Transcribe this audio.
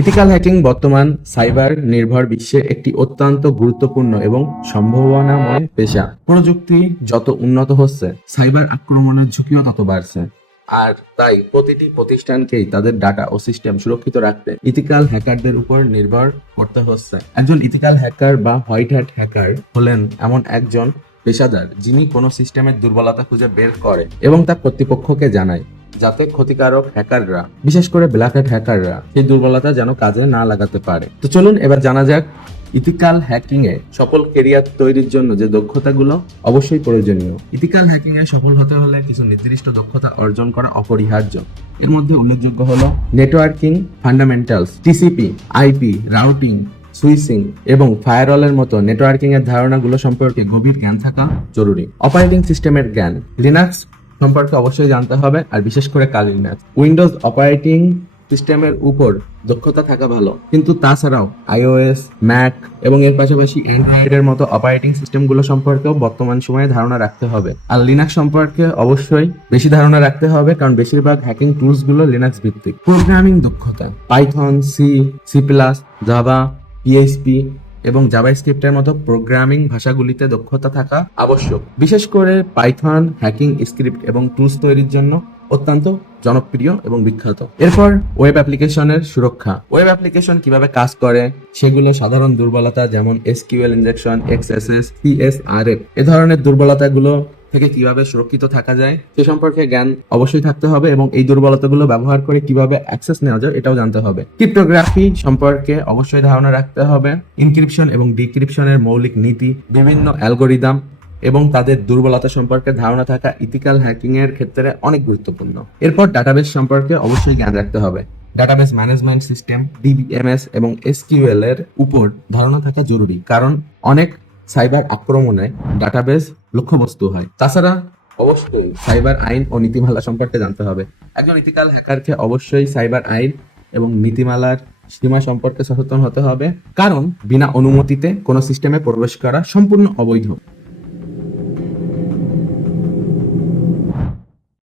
Ethical hacking বর্তমান cyber নির্ভর বিশ্বে একটি অত্যন্ত গুরুত্বপূর্ণ এবং সম্ভাবনাময় পেশা। প্রযুক্তি যত উন্নত হচ্ছে, সাইবার আক্রমণের ঝুঁকিও তত বাড়ছে। আর তাই প্রতিটি প্রতিষ্ঠানকেই তাদের ডাটা ও সিস্টেম সুরক্ষিত রাখতে ইথিক্যাল হ্যাকারদের উপর নির্ভর করতে হচ্ছে। একজন ইথিক্যাল হ্যাকার বা হোয়াইট হ্যাট হ্যাকার হলেন এমন একজন পেশাদার যিনি কোনো সিস্টেমের দুর্বলতা খুঁজে বের করে এবং তা কর্তৃপক্ষকে জানায়, যাতে ক্ষতিকারক হ্যাকাররা, বিশেষ করে ব্ল্যাক হ্যাট হ্যাকাররা, সেই দুর্বলতা যেন কাজে না লাগাতে পারে। তো চলুন এবার জানা যাক ইথিক্যাল হ্যাকিং এ সফল কেরিয়ার তৈরির জন্য যে দক্ষতাগুলো অবশ্যই প্রয়োজনীয়। ইথিক্যাল হ্যাকিং এ সফল হতে হলে কিছু নির্দিষ্ট দক্ষতা অর্জন করা অপরিহার্য। এর মধ্যে উল্লেখযোগ্য হলো networking fundamentals, TCP, IP, routing, switching এবং ফায়ারওয়ালের মতো নেটওয়ার্কিং এর ধারণাগুলো সম্পর্কে গভীর জ্ঞান থাকা জরুরি। অপারেটিং সিস্টেমের জ্ঞান, লিনাক্স সম্পর্কে অবশ্যই জানতে হবে, আর বিশেষ করে কালি লিনাক্স। উইন্ডোজ অপারেটিং সিস্টেমের উপর দক্ষতা থাকা ভালো, কিন্তু তাছাড়াও আইওএস, ম্যাক এবং এর পাশাপাশি অ্যান্ড্রয়েডের মতো অপারেটিং সিস্টেমগুলো সম্পর্কেও বর্তমান সময়ে ধারণা রাখতে হবে। আর লিনাক্স সম্পর্কে অবশ্যই বেশি ধারণা রাখতে হবে, কারণ বেশিরভাগ হ্যাকিং টুলস গুলো লিনাক্স ভিত্তিক। প্রোগ্রামিং দক্ষতা, Python, C, C plus, Java, PHP এবং জাভাস্ক্রিপ্টের মতো প্রোগ্রামিং ভাষাগুলিতে দক্ষতা থাকা আবশ্যক। বিশেষ করে পাইথন হ্যাকিং স্ক্রিপ্ট এবং টুলস তৈরির জন্য অত্যন্ত জনপ্রিয় এবং বিখ্যাত। এরপর ওয়েব অ্যাপ্লিকেশনের সুরক্ষা। ওয়েব অ্যাপ্লিকেশন কিভাবে কাজ করে, সেগুলো সাধারণ দুর্বলতা যেমন এসকিউএল ইনজেকশন, এক্সএসএস, সিএসআরএফ এ ধরনের দুর্বলতাগুলো থেকে কিভাবে সুরক্ষিত থাকা যায় সে সম্পর্কে জ্ঞান অবশ্যই থাকতে হবে, এবং এই দুর্বলতাগুলো ব্যবহার করে কিভাবে অ্যাক্সেস নেওয়া যায় এটাও জানতে হবে। ক্রিপ্টোগ্রাফি সম্পর্কে অবশ্যই ধারণা রাখতে হবে। ইনক্রিপশন এবং ডিক্রিপশনের মৌলিক নীতি, বিভিন্ন অ্যালগোরিদম এবং তাদের দুর্বলতা সম্পর্কে ধারণা থাকা ইথিক্যাল হ্যাকিং এর ক্ষেত্রে অনেক গুরুত্বপূর্ণ। এরপর ডাটাবেস সম্পর্কে অবশ্যই জ্ঞান রাখতে হবে। ডাটাবেস ম্যানেজমেন্ট সিস্টেম, ডিবিএমএস এবং এসকিউএল এর উপর ধারণা থাকা জরুরি, কারণ অনেক সাইবার আক্রমণে ডাটাবেস লক্ষ্যবস্তু হয়। তাছাড়া অবশ্যই সাইবার আইন ও নীতিমালা সম্পর্কে জানতে হবে। একজন ইথিক্যাল হ্যাকারকে অবশ্যই সাইবার আইন এবং নীতিমালার সীমা সম্পর্কে সচেতন হতে হবে, কারণ বিনা অনুমতিতে কোনো সিস্টেমে প্রবেশ করা সম্পূর্ণ অবৈধ।